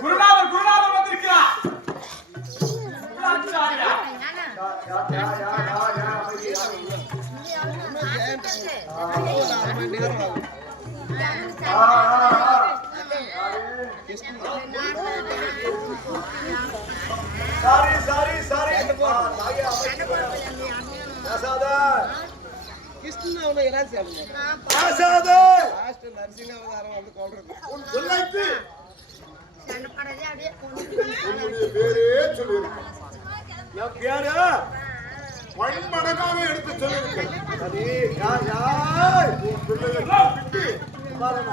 குருநாதர் குருநாதர் வந்திருக்கிறார் ஆச்சாரியா சாரி சாரி சாரி தாயே அமைச்சு பிரசாத அவனை என்ன செய்யணும் பிரசாத லாஸ்ட் நரசிங்க அவதாரம் வந்து கொள்றது உன் உன்னுடைய பேரே சொல்லியிருக்கேன் என் பேரு பன்மடங்காக எடுத்து சொல்லியிருக்கேன் சரி யார் யார்? உன் பிள்ளைகளை விட்டு பாருங்க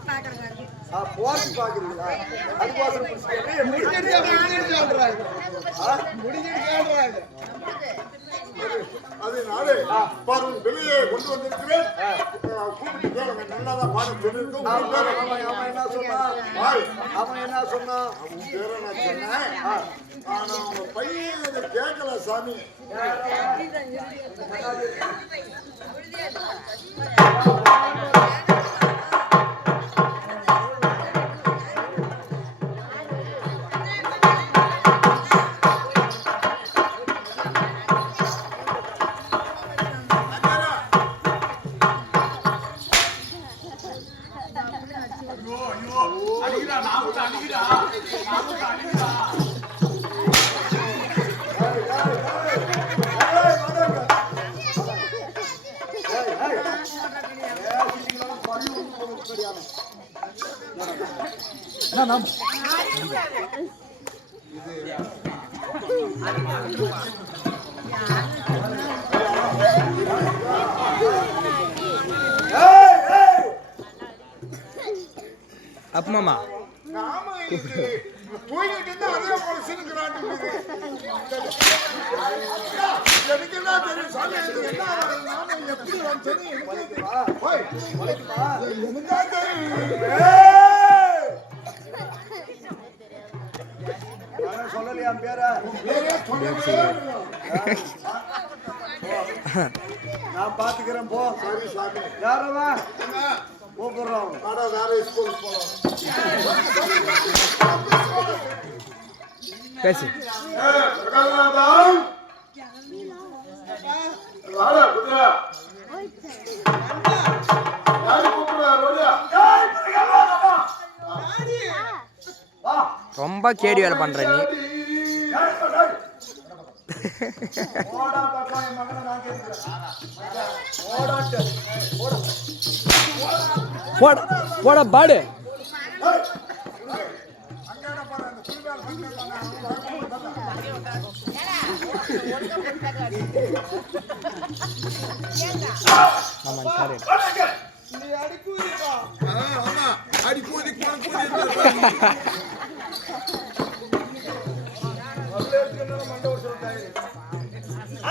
போட்டு பாக்குறீங்களா அதுக்கோசரம் அதனாலே பாருங்க வெளியே கொண்டு வந்திருக்கிறேன். கூப்பிட்டு கேளுங்க. நல்லாதான் பாடம் அவன் அவன் அவன் என்ன சொன்னான் பாய் அவன் என்ன சொன்னான் உன் பேரை நான் சொன்னேன். ஆனா அவங்க பையன் கேட்கல சாமி. ஐயோ நாம இது போய்கிட்டு இருந்தா அதே போல சினுக்கிறாட்டு எனக்கு என்ன தெரியும் சாமி இது என்ன? நாம எப்படி வந்துச்சு எனக்கு? எனக்கு தான் தெரியும் சொல்லலையா பேரை. நான் பாத்துக்கிறேன் போ யாரவா வேற ஸ்கூல் போலாம். பேசு. குதிரை. ரொம்ப கேடி வேலை பண்ற நீ. போட போட பாடு ஏய். அங்கேடா ஆமா. அடி கூதி, கூதி,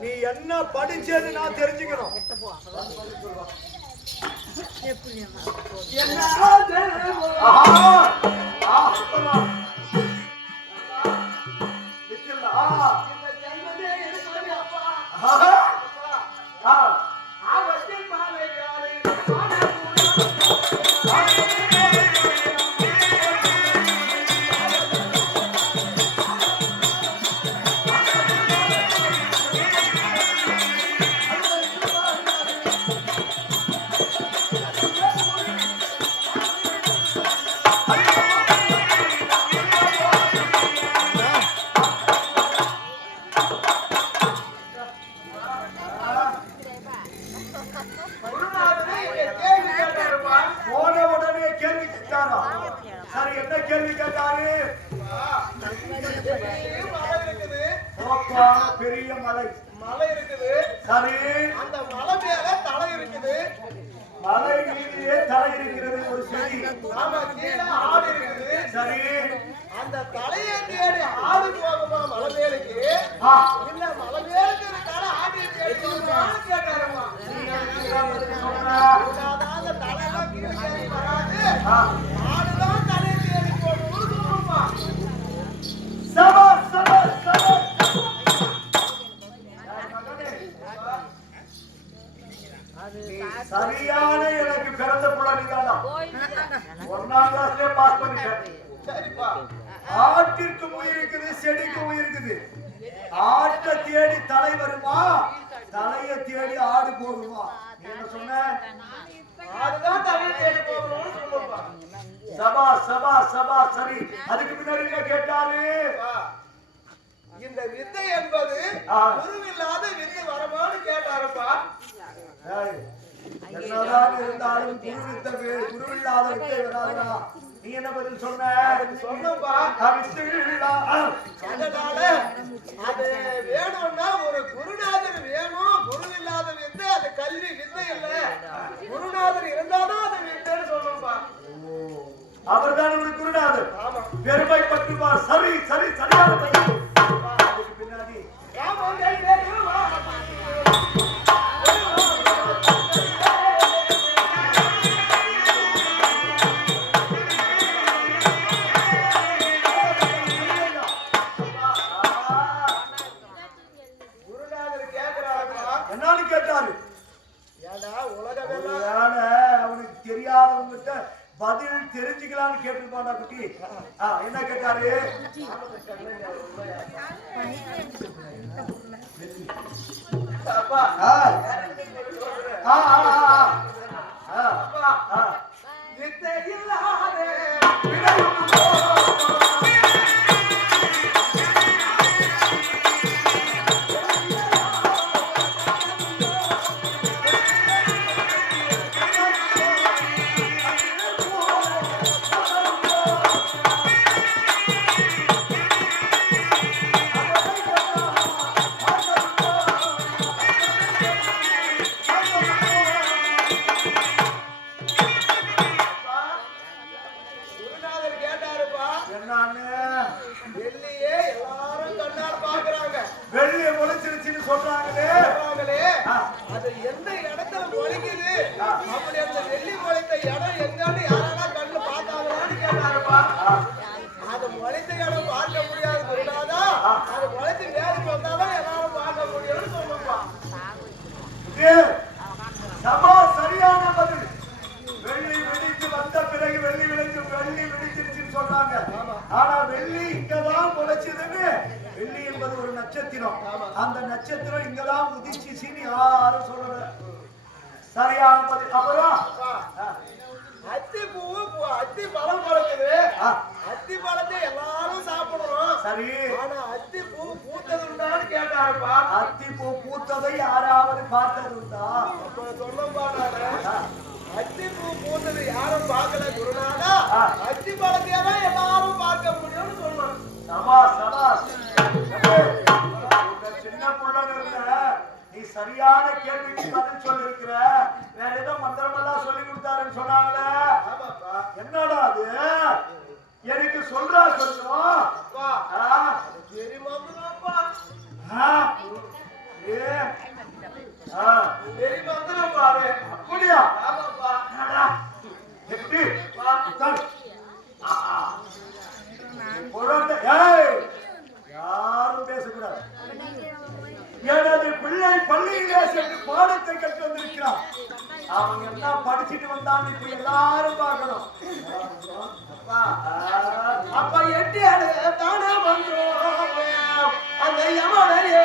நீ என்ன படிச்சேன்னு நான் தெரிஞ்சுக்கணும். ஆஹா. வராது சரி அதுக்கு முன்னாடி என்ன கேட்டாரு? இந்த வித்தை என்பது. குருவில்லாத வித்தை வரமான்னு கேட்டாருப்பா. என்னதான் இருந்தாலும் குரு வித்த வே- குரு இல்லாத வித்தை வராதா நீ என்ன பதில் சொன்ன? சொன்னப்பா. அதனால அது வேணும்னா ஒரு குருநாதர் வேணும். குரு இல்லாத வித்தை அது கல்வி வித்தை இல்ல. குருநாதர் இருந்தாதான் அவர்தான் குருநாதர். ஆமா பெருமைப்பட்டுமா சரி சரி சரியான தெரிஞ்சுக்கலாம்னு கேட்டிருப்பான்டா குட்டி. என்ன கேட்டாரு? அப்பா ஆ. ஆ, ஆ, ஆ, என்னன்னு? வெள்ளியே எல்லாரும் கண்ணால் பாக்குறாங்க வெள்ளிய முளைச்சிருச்சுன்னு சொல்றாங்களே. சொல்றாங்களே. அது எந்த இடத்துல முளைக்குது? அப்படி அந்த வெள்ளி முளைத்த இடம் எங்கன்னு யாரானா வெள்ளி என்பது ஒரு நட்சத்திரம். அந்த நட்சத்திரம் இங்கதான் உதிச்சுச்சின்னு யாரும் சொல்லல. சரியான பதில். அப்புறம்? அத்தி பூ- அத்தி பழம் பழக்குது. அத்தி பழத்தை எல்லாரும் சாப்பிடுறோம் சரி. ஆனா அத்தி பூ பூத்ததுண்டான்னு கேட்டாருப்பா. அத்தி பூ பூத்ததை யாராவது பார்த்ததுண்டா? அப்ப சொன்னப்பா நானு. அத்தி பூ பூத்தது யாரும் பார்க்கல குருநாதா. அத்தி பழத்தையே சரியான கேள்விக்கு பதில் சொல்லிருக்கிற. வேற ஏதோ மந்திரமெல்லாம் சொல்லி கொடுத்தாருன்னு சொன்னாங்களே. என்னடா அது? எனக்கு சொல்றா சொல்லும் அப்படியா? எப்படி? குழந்தை, ஏய், யாரும் பேசக்கூடாது. எனது பிள்ளை பள்ளியிலே சென்று பாடத்தை கற்று வந்திருக்கிறார். அவன் என்ன படிச்சுட்டு வந்தான் இப்ப எல்லாரும் பார்க்கணும். அப்பா, அப்ப எட்டி தானே வந்தோம் அந்த யமனையே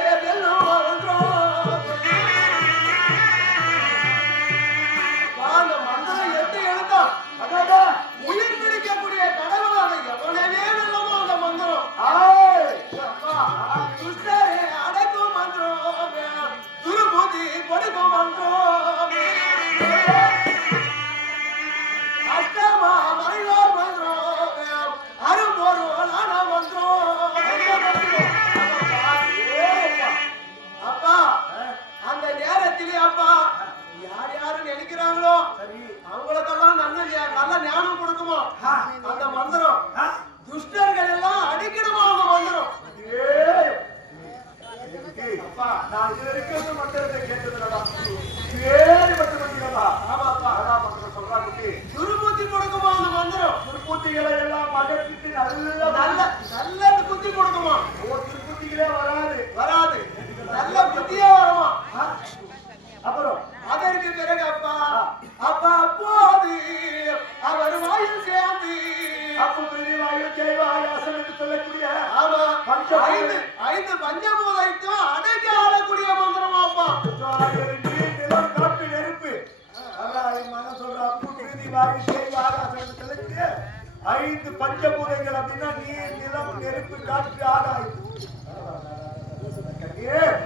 ஐந்து பஞ்சபூதங்கள் அப்படின்னா நீர் நிலம் நெருப்பு காற்று ஆகாயம்.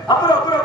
அப்புறம் அப்புறம்.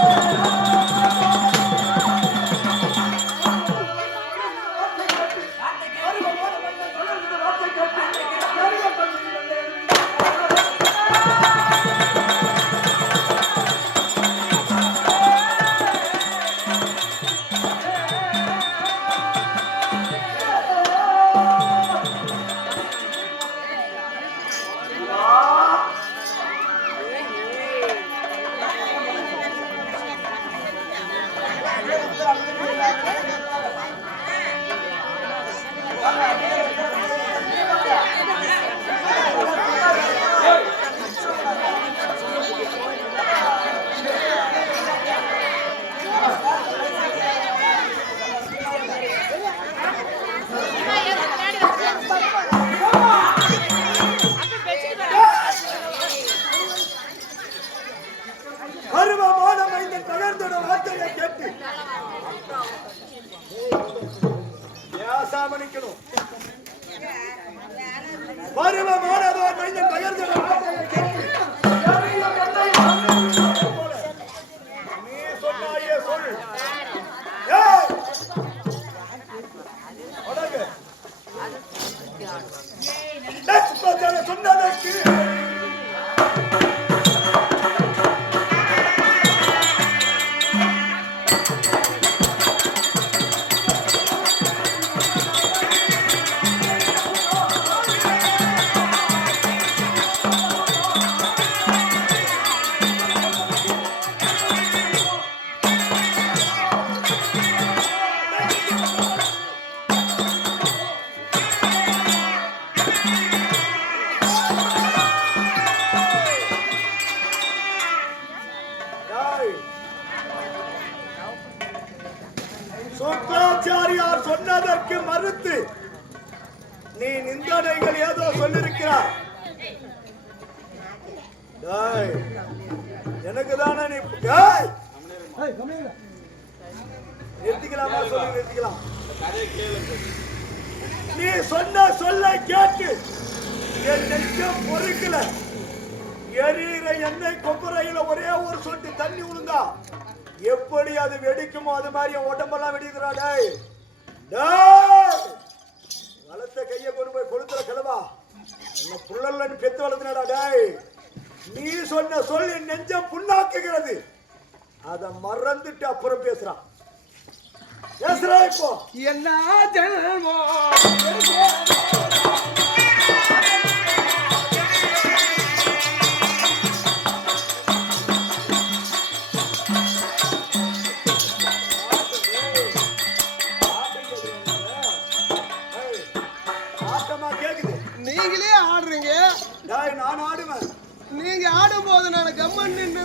Yeah. காட்டாமணிக்கணும் பருவமானதோர் மனிதன் தகர்ந்த பெத்து வளர்த்தினடா டேய் நீ சொன்ன சொல் என் நெஞ்சம் புண்ணாக்குகிறது. அதை மறந்துட்டு அப்புறம் பேசுறான் பேசுறா இப்போ. என்ன ஜென்மோ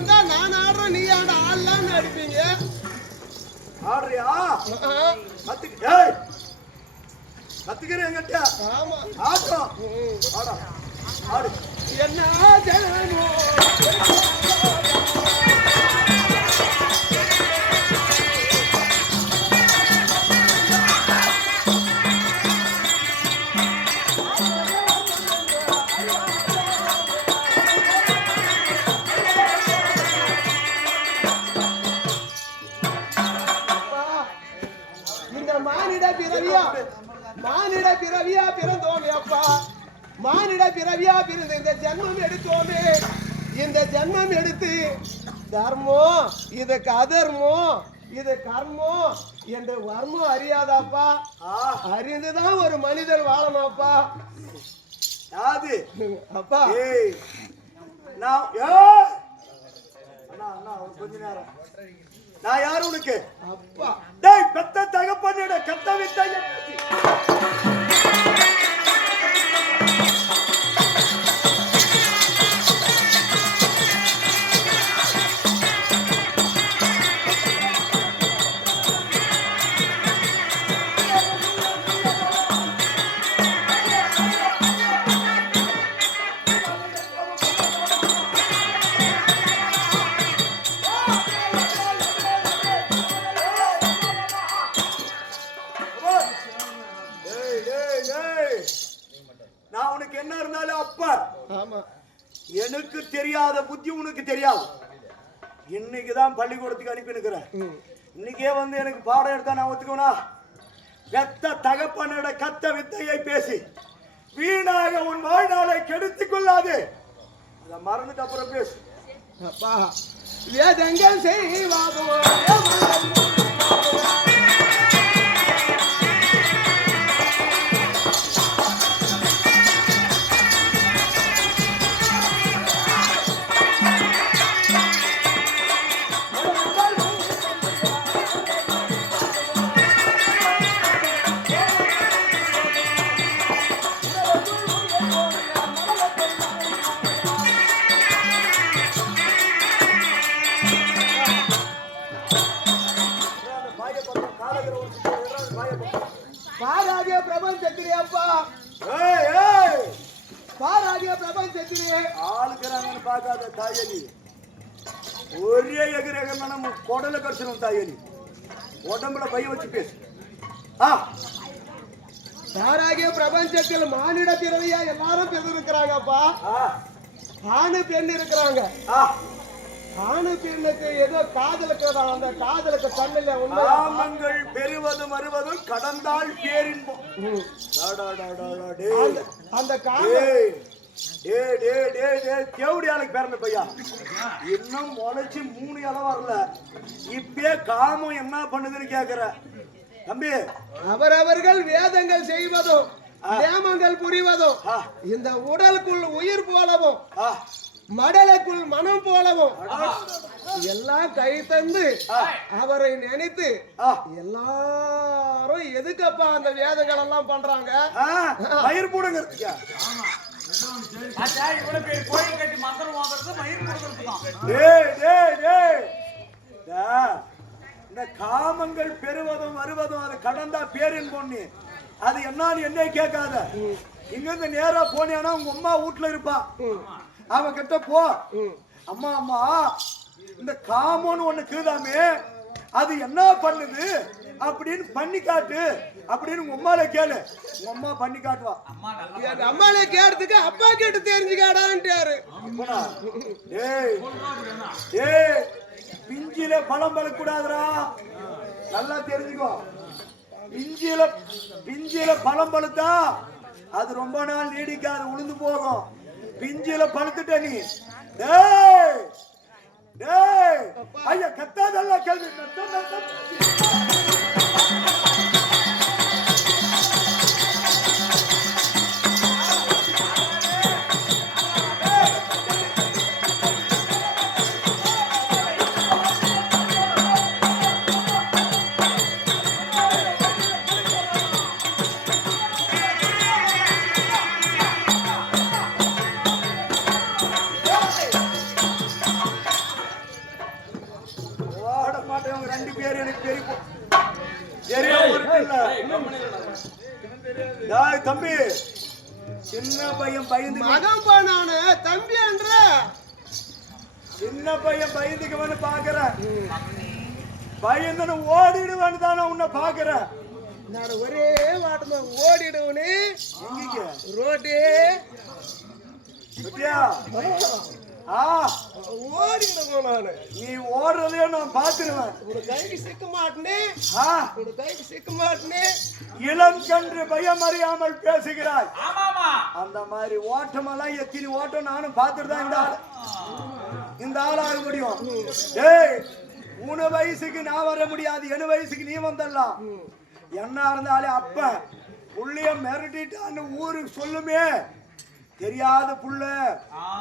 இருந்தா நான் ஆடுறேன் நீ ஆட ஆடலாம்னு அடிப்பீங்க. ஆடுறியா. கத்துக்க டேய். கத்துக்கிறேன் என்கிட்ட. ஆமா. ஆடுறோம் ஆடா. ஆடு. என்ன ஜனமோ இது கதர்மம் இது கர்மம் என்று வர்மம் அறியாதாப்பா? அறிந்துதான் ஒரு மனிதர் வாழணும்ப்பா. யாது? அப்பா. நான் அண்ணா அண்ணா ஒரு கொஞ்ச நேரம். நான் யாரு உனக்கு? அப்பா. டேய் பெத்த தகப்பனிட கத்த வித்தைய உனக்கு தெரியாது. இன்னைக்கு தான் பள்ளிக்கூடத்துக்கு அனுப்பி நிற்கிறேன். இன்னைக்கே வந்து எனக்கு பாடம் எடுத்தா நான் ஒத்துக்கோனா பெத்த தகப்பனோட கத்த வித்தையை பேசி வீணாக உன் வாழ்நாளை கெடுத்துக் கொள்ளாது. அதை மறந்துட்டு அப்புறம் பேசு. அப்பா வேதங்கள் செய்வாதோ? பாராகிய பிரபஞ்சத்திலே அப்பா. பாராகிய பிரபஞ்சத்திலே. ஆளுக்கிறாங்கன்னு பார்க்காத தாயலி ஒரே எகிர எகிர நம்ம குடல கடிச்சிடும் தாயலி உடம்புல பைய வச்சு பேசு. ஆ. பாராகிய பிரபஞ்சத்தில் மானிட பிறவியா எல்லாரும் பிறந்திருக்கிறாங்கப்பா. ஆணு பெண் இருக்கிறாங்க. ஆணு பெண்ணுக்கு ஏதோ காதலுக்கு அந்த காதலுக்கு கண்ணில் உண்மை. காமங்கள் பெறுவதும் வருவதும் கடந்தால் பேரின்பம். அந்த அந்த காதல். டேய், டேய், டேய், டேய், டேய், தேவடி ஆளுக்கு பிறந்த பையா? இன்னும் முளைச்சு மூணு இடம் வரல. இப்பயே காமம் என்ன பண்ணுதுன்னு கேக்குற. தம்பி. அவரவர்கள் வேதங்கள் செய்வதும் நியமங்கள் புரிவதும் இந்த உடலுக்குள் உயிர் போலவும் மடலுக்குள் மனம் போலவும். எல்லாம் கை தந்து அவரை நினைத்து எல்லாரும் எதுக்கப்பா அந்த வேதங்கள் எல்லாம் பண்றாங்க? ஆ, மயிர் போடுங்கிறதுக்கா? கோயில் கட்டி மந்திரம் வாங்குறது மயிர் கொடுக்கறது தான். டேய் டேய் டேய். டா, இந்த காமங்கள் பெறுவதும் வருவதும் அது கடந்தா பேரின் பொண்ணு. அது என்னன்னு என்ன கேட்காத. இங்க இருந்து நேரா போனியானா உங்க அம்மா வீட்டுல இருப்பா. அவ கிட்ட போ. அம்மா அம்மா இந்த காமம்னு ஒண்ணு கீதாமே அது என்ன பண்ணுது அப்படின்னு பண்ணி காட்டு அப்படின்னு உங்க அம்மால கேளு. உங்க அம்மா பண்ணி காட்டுவா. அம்மால கேட்டதுக்கு அப்பா கிட்ட தெரிஞ்சுக்காடான்ட்டாரு. டேய் டேய் பிஞ்சில பழம் பழக்கூடாதுடா. நல்லா தெரிஞ்சுக்கோ. பிஞ்சில பிஞ்சில பழம் பழுத்தா அது ரொம்ப நாள் நீடிக்காது உளுந்து போகும். பிஞ்சில படுத்துட்ட நீ. டேய் டேய். ஐயா கத்தாதல்ல கேள்வி கத்த, பையன் பயந்து மகன்பா தம்பி என்ற சின்ன பையன் பயந்துக்குவன்னு பாக்குற பயந்துன்னு ஓடிடுவேன்னு தானே உன்னை பாக்குற நான் ஒரே வாட்டமா ஓடிடுவனு எங்கீங்க ரோட்டே ஆ ஓடிடுவோம் நானு நீ ஓடுறதையும் நான் பாத்துருவேன் ஒரு கைக்கு சிக்க மாட்டேனே ஆ ஒரு கைக்கு சிக்க மாட்டேனே இளம் கன்று பயமறியாமல் பேசுகிறாய் ஆமா அந்த மாதிரி ஓட்டமெல்லாம் எத்தனை ஓட்டம் நானும் பார்த்துட்டு தான் இந்த ஆள். இந்த ஆளாக முடியும். டேய் மூணு வயசுக்கு நான் வர முடியாது என் வயசுக்கு நீ வந்தடலாம். என்ன இருந்தாலே அப்ப புள்ளைய மிரட்டிட்டான்னு ஊருக்கு சொல்லுமே. தெரியாத புள்ள.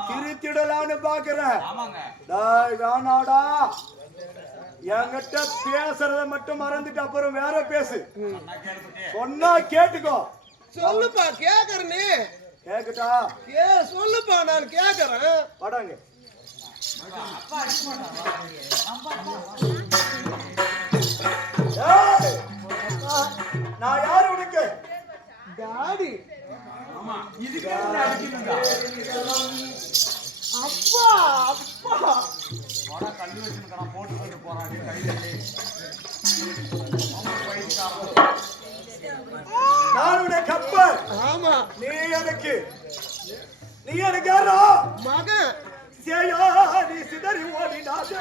திருத்திடலான்னு பாக்குறேன். ஆமாங்க. டேய் வேணாடா என்கிட்ட பேசுறத மட்டும் மறந்துட்டு அப்புறம் வேற பேசு. சொன்னா கேட்டுக்கோ. சொல்லுப்பா கேக்குறனே. கேக்குட்டா? கே சொல்லுப்பா நான் கேக்குறேன். படாங்க! நான் யாரு உனக்கு? டாடி. ஆமா இதுக்கு என்ன அடிக்கணுங்க அப்பா அப்பா. வட கல்லு வச்சுருக்கான் போட்டு போறான் கையில கப்பல். ஆமா. நீ எனக்கு நீ எனக்கு யாரா? மகன். சேயா நீ சிதறி ஓடினாதே.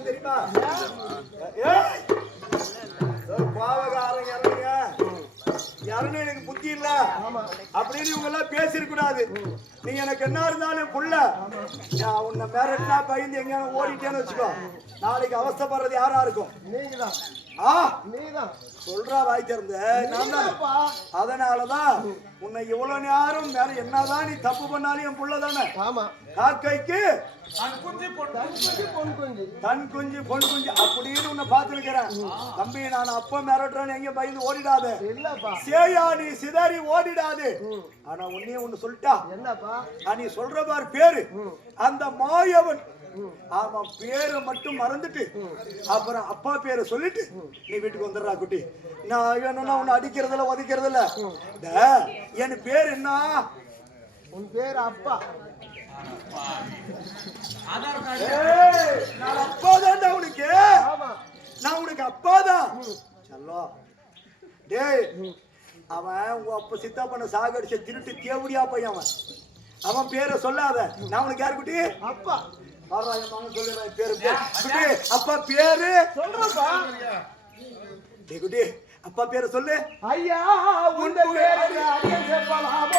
உன்னை தெரியுமா? ஏய்! ஒரு பாவகாரன் இறங்குங்க. இறங்கு, எனக்கு புத்தி இல்ல. அப்படின்னு இவங்க எல்லாம் பேசிருக்க நீ எனக்கு என்ன இருந்தாலும் புள்ள. நான் உன்னை மிரட்டினா பயந்து எங்கேயான ஓடிட்டேன்னு வச்சுக்கோ. நாளைக்கு அவஸ்தைப்படுறது யாரா இருக்கும்? நீங்கதான். ஆ நீதான். சொல்றா வாய் திறந்த. நான் தான். அதனாலதான் உன்னை இவ்வளவு நேரம் வேற என்னதான் நீ தப்பு பண்ணாலும் என் புள்ள தானே? ஆமா. காக்கைக்கு அது குஞ்சு பொன் குஞ்சு. தன் குஞ்சு பொன் குஞ்சு அப்படின்னு உன்னை பார்த்துருக்கிறேன். தம்பி நான் அப்ப மிரட்டுறேன்னு எங்க பயந்து ஓடிடாத. இல்லப்பா. சேயா நீ சிதறி ஓடிடாது. ஆனா உன்னையே ஒண்ணு சொல்லிட்டா. என்னப்பா? ஆ, நீ சொல்ற பாரு பேரு. அந்த மாயவன் ஆமா பேரை மட்டும் மறந்துட்டு அப்புறம் அப்பா பேரை சொல்லிட்டு நீ வீட்டுக்கு வந்துடுறா குட்டி. நான் வேணும்னா உன்னை அடிக்கிறதுல உதைக்கிறதுல டேய், என் பேர் என்ன? உன் பேர் அப்பா. ஆதார் கார்டு. ஏய், நான் அப்பா தான்டா உனக்கு. ஆமா. நான் உனக்கு அப்பாதான். செல்லம் டேய் அவன் உங்க அப்ப சித்தாப்பன சாகடிச்ச திருட்டு தேவடியா பையன் அவன். அவன் பேரை சொல்லாத. நான் உனக்கு யாரு குட்டி? அப்பா. மகன் சொல்லுறேன் என் பேரு. குட்டி அப்பா பேரு? சொல்றப்பா. டேய் குட்டி அப்பா பேரை சொல்லு. ஐயா உன் பேர்? அடியேன் செப்பலாமோ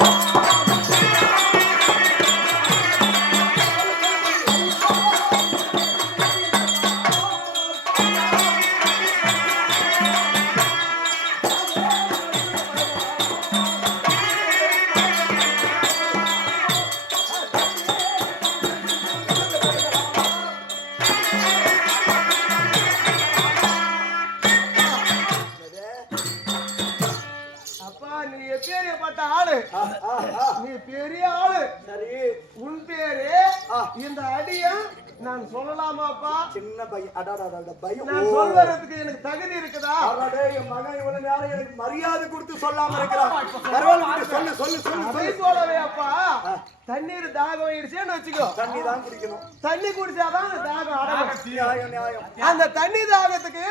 நான். சொல்வதற்கு எனக்கு தகுதி இருக்குதா? அடடே, என் மகன் இவ்வளவு நேரம் எனக்கு மரியாதை கொடுத்து சொல்லாம இருக்கிறான். பரவாயில்ல குட்டி, சொல்லு சொல்லு சொல்லு அதை சொல்லு. போலவே அப்பா தண்ணீர் தாகம் ஆயிடுச்சேன்னு வச்சுக்கோ. தண்ணி தான் குடிக்கணும். தண்ணி குடிச்சாதான் தாகம் அடங்கும். அந்த தண்ணி தாகத்துக்கு